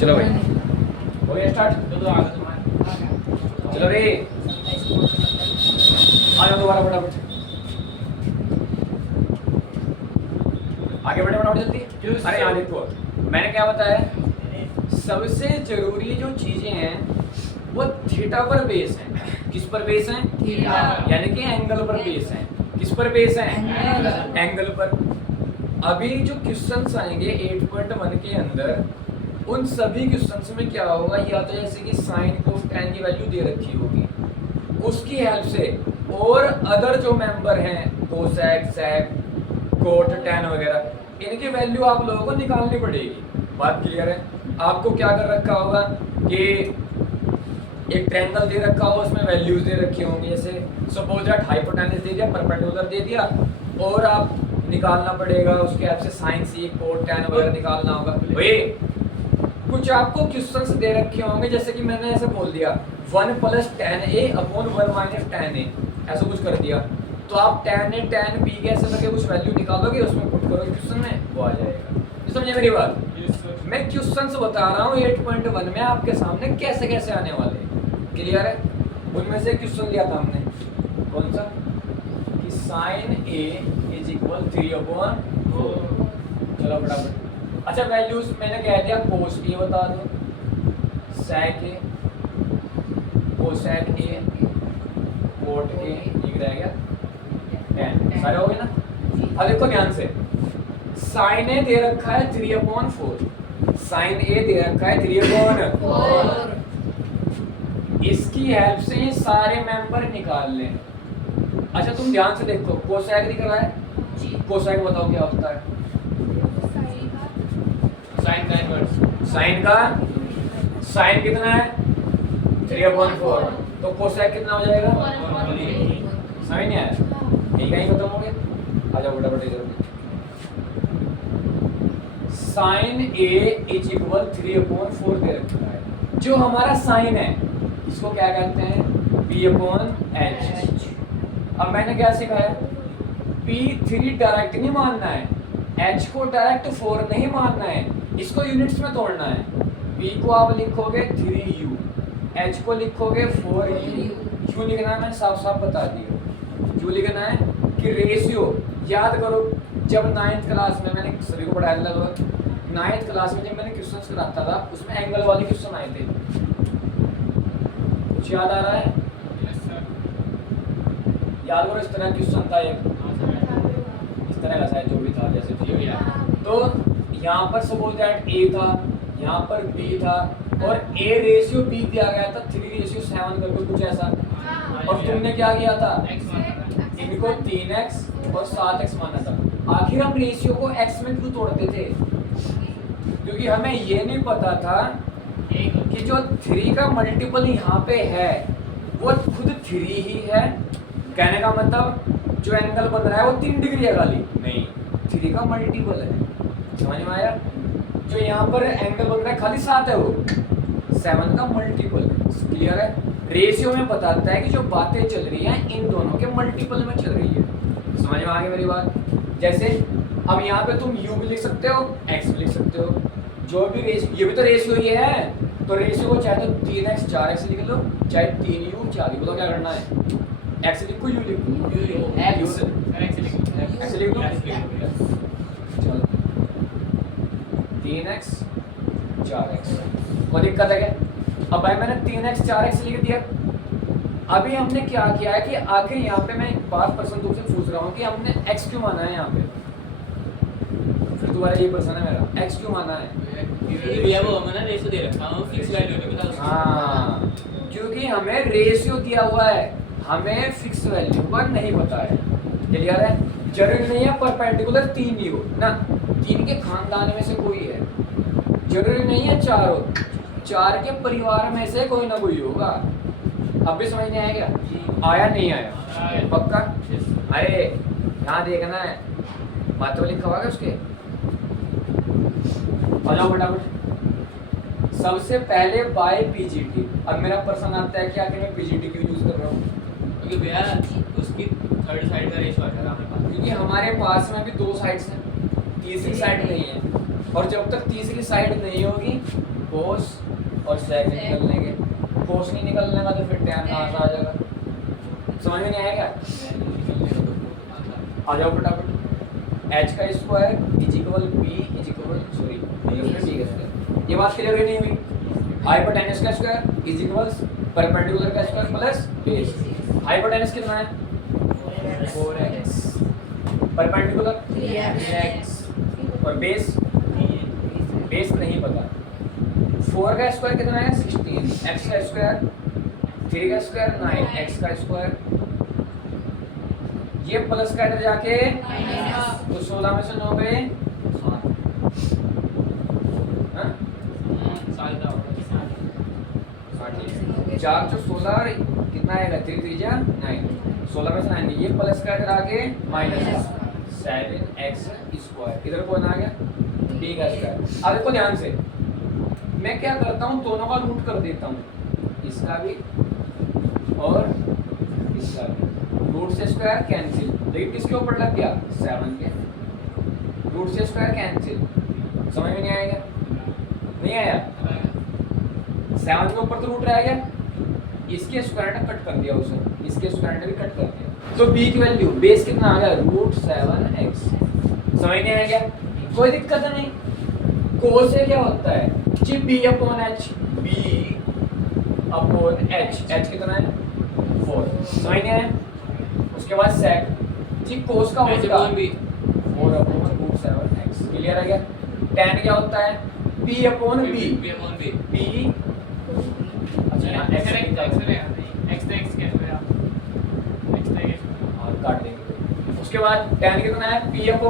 चलो भाई हो गया स्टार्ट। चलो रे आ जाओ दोबारा फटाफट आगे बढ़े फटाफट जल्दी। अरे यहाँ देखो मैंने क्या बताया, सबसे जरूरी जो चीजें हैं वो थीटा पर बेस है। किस पर बेस है? थीटा। यानी कि एंगल पर बेस है। किस पर बेस है? एंगल पर। अभी जो क्वेश्चंस आएंगे 8.1 के अंदर, उन सभी क्वेश्चंस में क्या होगा, या तो जैसे कि साइन कोस tan की वैल्यू दे रखी होगी, उसकी हेल्प से, और अदर जो मेंबर हैं कोसेक सेक कोट tan वगैरह, इनकी वैल्यू आप लोगों को निकालनी पड़ेगी। बात क्लियर है? आपको क्या कर रखा होगा कि एक ट्रायंगल दे रखा होगा, उसमें वैल्यूज दे रखी होंगी। जैसे सपोज दैट हाइपोटेनस दे दिया, परपेंडिकुलर दे दिया, और आप निकालना पड़ेगा उसके हेल्प से साइन सी कोट tan वगैरह निकालना होगा। भाई कुछ आपको क्वेश्चंस दे रखे होंगे, जैसे कि मैंने ऐसे बोल दिया 1 + tan A / 1 - tan A, ऐसा कुछ कर दिया, तो आप tan A tan B के ऐसे करके कुछ वैल्यू निकालोगे, उसमें पुट करोगे क्वेश्चन में, वो आ जाएगा। समझे मेरी बात? मैं क्वेश्चंस बता रहा हूँ 8.1 में आपके सामने कैसे कैसे आने वाले हैं। क्लियर है? उनमें से क्वेश्चन लिया था हमने, कौन सा, कि sin A = 3/4। चलो फटाफट। अच्छा वैल्यूज मैंने कह दिया, cos A बता दो, sec A, cosec A, cot A, ये रह गया tan। सारे हो गए ना? अब देखो ध्यान से, sin A दे रखा है 3/4, sin A दे रखा है 3/4। इसकी हेल्प से ये सारे मेंबर निकाल लें। अच्छा तुम ध्यान से देखो, कोसेक दिख रहा है जी, कोसेक बताओ क्या होता है? साइन का इनवर्स। साइन का साइन कितना है? 3/4, तो कोसेक कितना हो जाएगा? समझ नहीं आया? ठीक है, खत्म हो गया। आ जाओ फटाफट इधर। साइन A = 3/4 दे रखा है। जो हमारा साइन है इसको क्या कहते हैं? P/H। अब मैंने क्या सिखाया, P3 डायरेक्ट नहीं मानना है, H को डायरेक्ट 4 नहीं मानना है, इसको यूनिट्स में तोड़ना है। P को आप लिखोगे 3U, H को लिखोगे 4U। क्यों लिखना है मैंने साफ साफ बता दिया। क्यों लिखना है कि रेशियो याद करो, जब 9th क्लास में मैंने सभी को पढ़ाया, लगभग 9th क्लास में जब मैंने क्वेश्चन कराता था, उसमें एंगल वाले क्वेश्चन आए थे। कुछ याद आ रहा है? याद करो, इस तरह क्वेश्चन था एक, इस तरह का शायद जो भी था, जैसे तो यहाँ पर सपोज दैट A था, यहाँ पर B था, और A/B दिया गया था 3:7 करके कुछ ऐसा, और तुमने क्या किया था, इनको 3x और 7x माना था। आखिर हम रेशियो को x में क्यों तोड़ते थे? क्योंकि हमें ये नहीं पता था कि जो 3 का मल्टीपल यहाँ पे है वो खुद 3 ही है। कहने का मतलब जो एंगल बन रहा है वो 3 डिग्री है खाली नहीं, 3 का मल्टीपल है। समझ में आया? जो यहाँ पर एंगल बन रहा है खाली 7 है, वो 7 का मल्टीपल। क्लियर है? रेशियो में बताता है कि जो बातें चल रही हैं इन दोनों के मल्टीपल में चल रही है। समझ में आ गई मेरी बात? जैसे अब यहाँ पे तुम u भी लिख सकते हो, x भी लिख सकते हो, जो भी रेशियो, ये भी तो रेशियो ही है, तो रेशियो को चाहे तो 3x 4x लिख लो, चाहे 3u 4, बोलो क्या करना है, x लिखो u लिखो, x लिख दो, चलो 3x 4x, कोई दिक्कत है क्या? अब भाई मैंने 3x 4x लिख दिया। अभी हमने क्या किया है कि आखिर यहाँ पे मैं एक बात पर्सन तुमसे पूछ रहा हूँ कि हमने x क्यों माना है यहाँ पे? फिर दोबारा ये पर्सन है मेरा, x क्यों माना है? हाँ, क्योंकि हमें रेशियो दिया हुआ है, हमें फिक्स वैल्यू का नहीं पता है। क्लियर है? जरूरी नहीं है परपेंडिकुलर 3 ही हो ना, 3 के खानदान में से कोई है, जरूरी नहीं है 4 हो, 4 के परिवार में से कोई ना कोई होगा। अब भी समझ नहीं आया क्या? आया नहीं आया? पक्का? अरे यहाँ देखना है, बात तो लिखा हुआ है उसके। आ जाओ फटाफट। सबसे पहले बाय पीजीटी। अब मेरा प्रश्न आता है कि आखिर मैं पीजीटी क्यों यूज कर रहा हूँ? क्योंकि भैया उसकी थर्ड साइड का रेशियो आ जाएगा हमारे पास, क्योंकि हमारे पास में भी 2 साइड्स हैं, तीसरी साइड नहीं है। और जब तक तीसरी साइड नहीं होगी कोस और सेक निकल लेंगे। कोस नहीं निकलने का तो फिर टैन कहाँ से आ जाएगा? समझ में नहीं आया क्या? आ जाओ फटाफट। h का square is equal b is equal sorry ठीक है ये बात क्लियर हुई नहीं हुई? हाइपोटेनस का स्क्वायर इज इक्वल परपेंडिकुलर का स्क्वायर प्लस बेस। हाइपोटेनस कितना है? 4x, परपेंडिकुलर 3x और बेस नहीं पता। 4 का स्क्वायर कितना है? 16, x का स्क्वायर 3 का स्क्वायर 9, x का स्क्वायर ये प्लस का इधर जाके तो 16 में से 9 गए 4 जो 16 और कितना आएगा 3 3 जा 9, 16 में से 9 ये प्लस का इधर आके माइनस 7x स्क्वायर इधर कौन आ गया b का स्क्वायर। अब देखो ध्यान से मैं क्या करता हूँ दोनों का रूट कर देता हूँ इसका भी और इसका भी। रूट से स्क्वायर कैंसिल लेकिन किसके ऊपर लग गया 7 के। रूट से स्क्वायर कैंसिल समझ में नहीं आएगा? नहीं आया? 7 के ऊपर तो रूट रह गया इसके स्क्वायर ने कट कर दिया उसे इसके स्क्वायर ने भी कट कर दिया तो b की वैल्यू बेस कितना आ गया √7x। समझ नहीं आया क्या? कोई दिक्कत नहीं। कोस से क्या होता है जी b/h h कितना है 4। समझ नहीं आया? उसके बाद सेक जी कोस का होगा 4/√7x क्लियर है क्या? tan क्या होता है p/b अच्छा यहाँ x और काट देंगे। उसके बाद tan कितना है p/b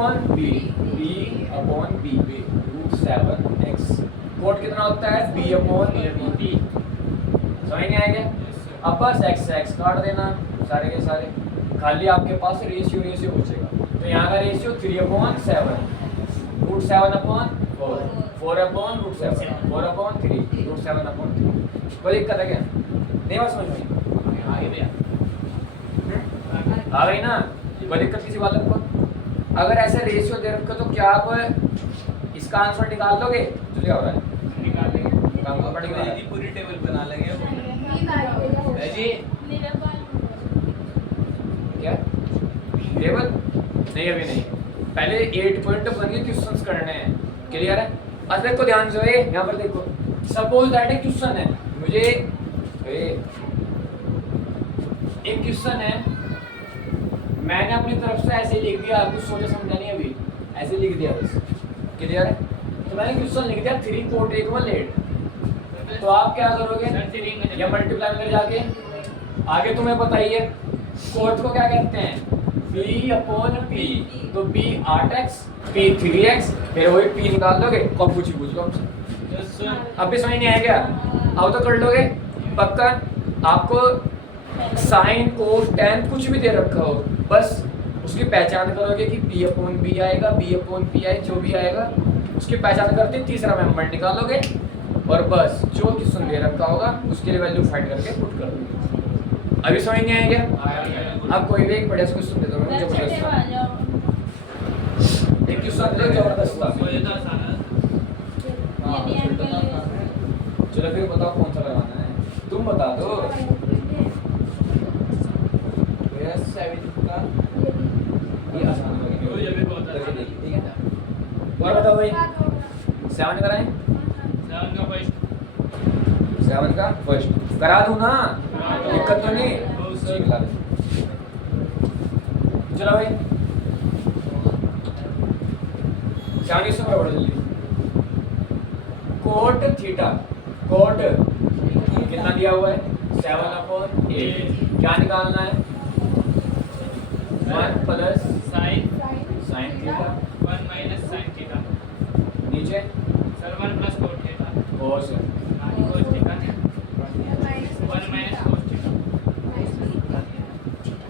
√7x। कोट कितना होता है b/b। समझ नहीं आएगा? अब बस x काट देना सारे के सारे खाली आपके पास रेशियो बचेगा तो यहाँ का रेशियो 3/7 √7/4 4/√7 4/3 √7/3। कोई दिक्कत है क्या? नहीं बस समझ में आ गई ना? कोई दिक्कत किसी बात को? अगर ऐसे रेशियो दे रखो तो क्या आप इसका आंसर निकाल लोगे? तो क्या हो रहा है निकाल लेंगे काम का पड़ेगा पूरी टेबल बना लेंगे जी क्या टेबल नहीं अभी नहीं पहले 8 पॉइंट बन के क्वेश्चंस करने हैं क्लियर है? अब देखो ध्यान से यहाँ पर देखो सपोज दैट एक क्वेश्चन है मुझे एक क्वेश्चन है मैंने अपनी तरफ से ऐसे लिख दिया कुछ सोचा समझा नहीं अभी ऐसे लिख दिया बस क्लियर है? तो मैंने क्वेश्चन लिख दिया 3 कोट 8 तो आप क्या करोगे या मल्टीप्लाई में जाके आगे तुम्हें बताइए कोट को क्या कहते हैं b/p तो b 8x p 3x फिर वही p निकाल दोगे और कुछ पूछ लो हमसे। अब भी समझ नहीं आया क्या? अब तो कर लोगे पक्का। आपको साइन कोस tan कुछ भी दे रखा हो बस उसकी पहचान करोगे कि b/b आएगा b/p आए जो भी आएगा उसकी पहचान करते तीसरा मेंबर निकालोगे और बस जो क्वेश्चन दे रखा होगा उसके लिए वैल्यू फाइंड करके पुट कर दोगे। अभी समझ नहीं आया क्या? अब कोई भी एक बढ़िया क्वेश्चन दे दो मुझे जबरदस्त एक क्वेश्चन दे जबरदस्त चलो फिर बताओ कौन सा लगाना है तुम बता दो। ये आसान है ठीक है और बताओ भाई 7 कराएं 7 का फर्स्ट करा दूं ना दिक्कत तो नहीं चलो भाई 7 से बड़ा जल्दी कोट थीटा कोट कितना दिया हुआ है 7/8 क्या निकालना है 1 plus sine theta 1 minus sine theta नीचे sir 1 plus cot theta cos cos theta 1 minus cos theta.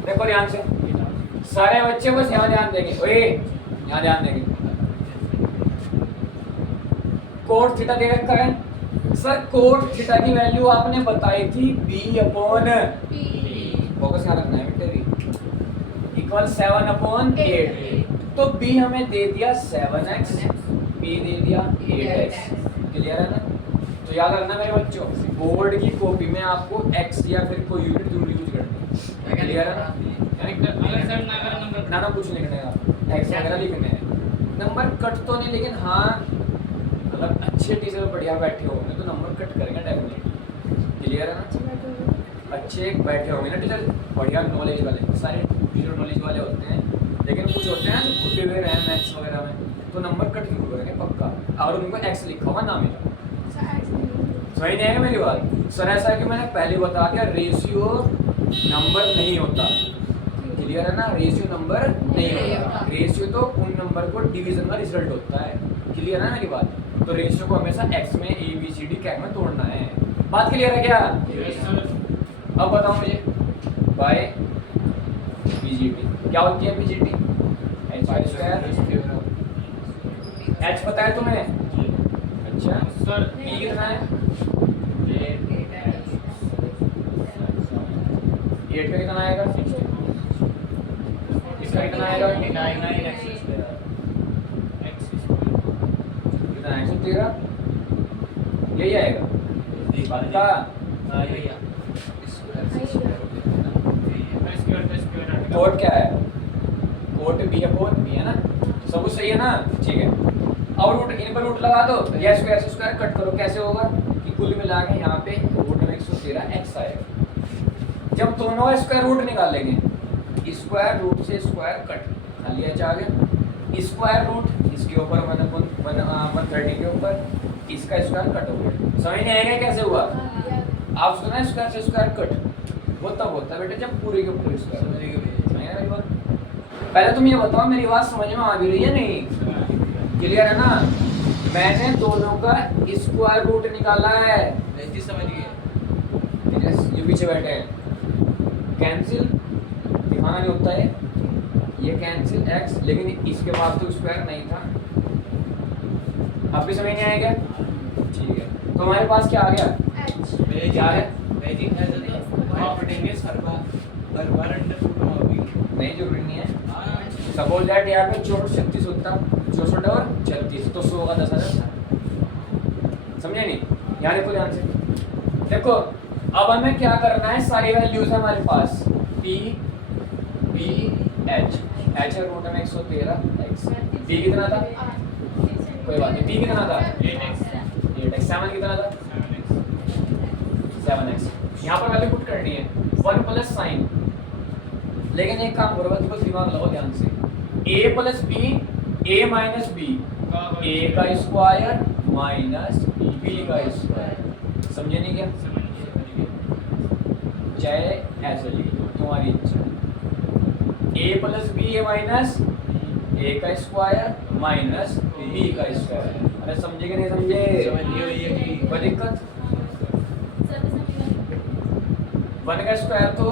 देखो ध्यान से सारे बच्चे बस यहाँ ध्यान देंगे ओए यहाँ ध्यान देंगे कोट थीटा दे रखा है सर कोट थीटा की वैल्यू आपने बताई थी b/p फोकस यहाँ रखना है बेटे भी इक्वल 7/8 तो b हमें दे दिया 7x p p दे दिया 8x। क्लियर है ना? तो याद रखना मेरे बच्चों, बोर्ड की कॉपी में आपको x या फिर कोई यूनिट जरूर यूज करनी है। क्लियर है ना? अगर सर ना करें नंबर ना कुछ लिखने का, x वगैरह लिखने हैं, नंबर कट तो नहीं, लेकिन हाँ मतलब अच्छे टीचर बढ़िया बैठे होंगे तो नंबर कट करेंगे डेफिनेटली। क्लियर है ना? अच्छे बैठे होंगे ना टीचर, बढ़िया नॉलेज वाले, सारे टीचर नॉलेज वाले होते हैं, लेकिन कुछ होते हैं जो खुले हुए रहे मैथ्स वगैरह में, तो नंबर कट जरूर करेंगे पक्का, और उनको एक्स लिखा हुआ ना मिला। समझ नहीं आएगा मेरी बात? सर ऐसा है कि मैंने पहले बता दिया, रेशियो नंबर नहीं होता। क्लियर है ना? रेशियो नंबर नहीं होता, रेशियो तो उन नंबर को डिवीजन का रिजल्ट होता है। क्लियर है ना मेरी बात? तो रेशियो को हमेशा एक्स में ए बी सी डी कैक में तोड़ना है। बात क्लियर है क्या? अब बताओ मुझे, बाय पीजीटी क्या होती है? पीजीटी एच पता है तुम्हें? अच्छा सर पी कितना है? 8 का कितना आएगा? 60। इसका कितना आएगा? 9x कितना है? 113। यही आएगा पक्का? कोड क्या है? कोड बी अपॉन बी है ना? सब कुछ सही है ना? ठीक है, अब रूट, इन पर रूट लगा दो, या स्क्वायर से स्क्वायर कट करो। कैसे होगा कि कुल मिला के यहाँ पे रूट में 113 एक्स आएगा। जब दोनों स्क्वायर रूट निकालेंगे, स्क्वायर रूट से स्क्वायर कट, खाली एच आ गया, स्क्वायर रूट इसके ऊपर 130 के ऊपर, इसका स्क्वायर कट हो गया। समझ नहीं आएगा कैसे हुआ? आप सुना स्क्वायर से स्क्वायर कट वो तब होता है बेटे जब पूरे के पूरे स्क्वायर। समझ मेरी बात? पहले तुम ये बताओ मेरी बात समझ में आ भी रही है नहीं? क्लियर है ना? मैंने दोनों का स्क्वायर रूट निकाला है। जी समझ गए। ये पीछे बैठे हैं, कैंसिल दिखाना नहीं होता है, ये कैंसिल x, लेकिन इसके पास तो स्क्वायर नहीं था। अब भी समझ नहीं आएगा? ठीक है, तो हमारे पास क्या आ गया? क्या है? नहीं जरूरी नहीं है। सपोज दैट यहाँ पे 64 36 होता, 64 और 36 तो 100 का 10,000। समझे नहीं? यहाँ देखो ध्यान से, देखो अब हमें क्या करना है, सारी वैल्यूज है हमारे पास, p b h, h है रूट में 113 x, b कितना था? कोई बात नहीं, p कितना था? 8x, 7 कितना था? 7x। यहाँ पर वैल्यू पुट करनी है 1 प्लस साइन, लेकिन एक काम करो, बस दिमाग लगाओ ध्यान से, a plus b, a minus b, a का स्क्वायर माइनस b का स्क्वायर। समझे नहीं क्या? चाहे ऐसे लिख दो, तुम्हारी इच्छा। a plus b, a minus a का स्क्वायर माइनस b का स्क्वायर। अरे समझे कि नहीं समझे? कोई दिक्कत? 1 का स्क्वायर तो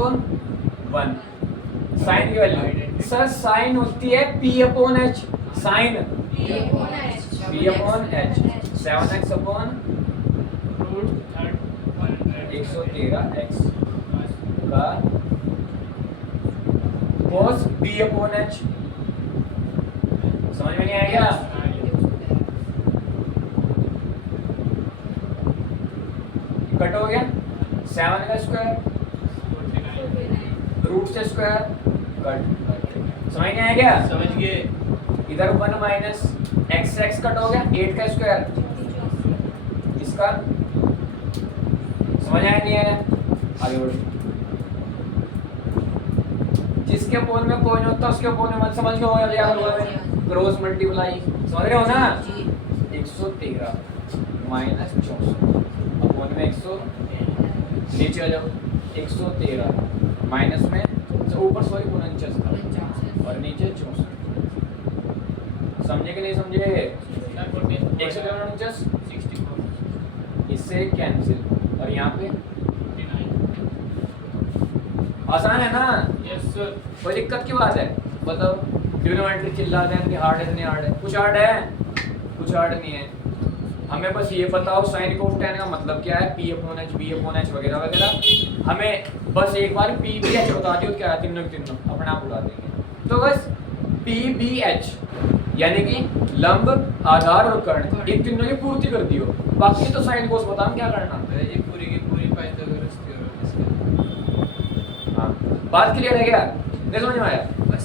1, साइन की वैल्यू सर साइन होती है p upon h, sine p upon h, 7x upon 113x का cos b अपॉन h। समझ में नहीं आएगा? कट हो गया 7 का स्क्वायर रूट से स्क्वायर कट। समझ नहीं आएगा? समझ गए। इधर 1 माइनस एक्स एक्स कट हो गया, 8 का स्क्वायर, इसका समझ आया नहीं आया? आगे बढ़ो। जिसके अपोन में कोई नहीं होता उसके अपोन में मत समझ के हो जाएगा, क्रॉस मल्टीप्लाई। समझ रहे हो ना? 113 माइनस 64 अपोन में 100, नीचे आ जाओ 113 माइनस में ऊपर सॉरी 49 था और नीचे 64। समझे कि नहीं समझे? 149 64 इससे कैंसिल और यहाँ पे आसान है ना? Yes sir. कोई दिक्कत की बात है? बताओ। ट्रिग्नोमेट्री चिल्लाते हैं कि हार्ड है, नहीं हार्ड है? कुछ हार्ड है, कुछ हार्ड नहीं है। हमें बस ये बताओ साइन कोस tan का मतलब क्या है, p upon h, b upon h वगैरह वगैरह। हमें बस एक बार p b h बता दियो क्या है, तीनों तीनों अपने आप उड़ा देंगे। तो बस p b h यानी कि लंब, आधार और कर्ण, इन तीनों की पूर्ति कर दियो। बाकी तो साइन कोस बता क्या करना। ये पूरी की पूरी पाइथागोरस थ्योरम इसका। हाँ, बात क्लियर है क्या? नहीं समझ में आया? बस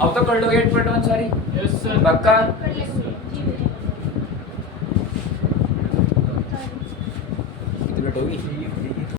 अब तो कर लोगे 8.1 सारी। Yes sir. पक्का? कितनी मिनट होगी?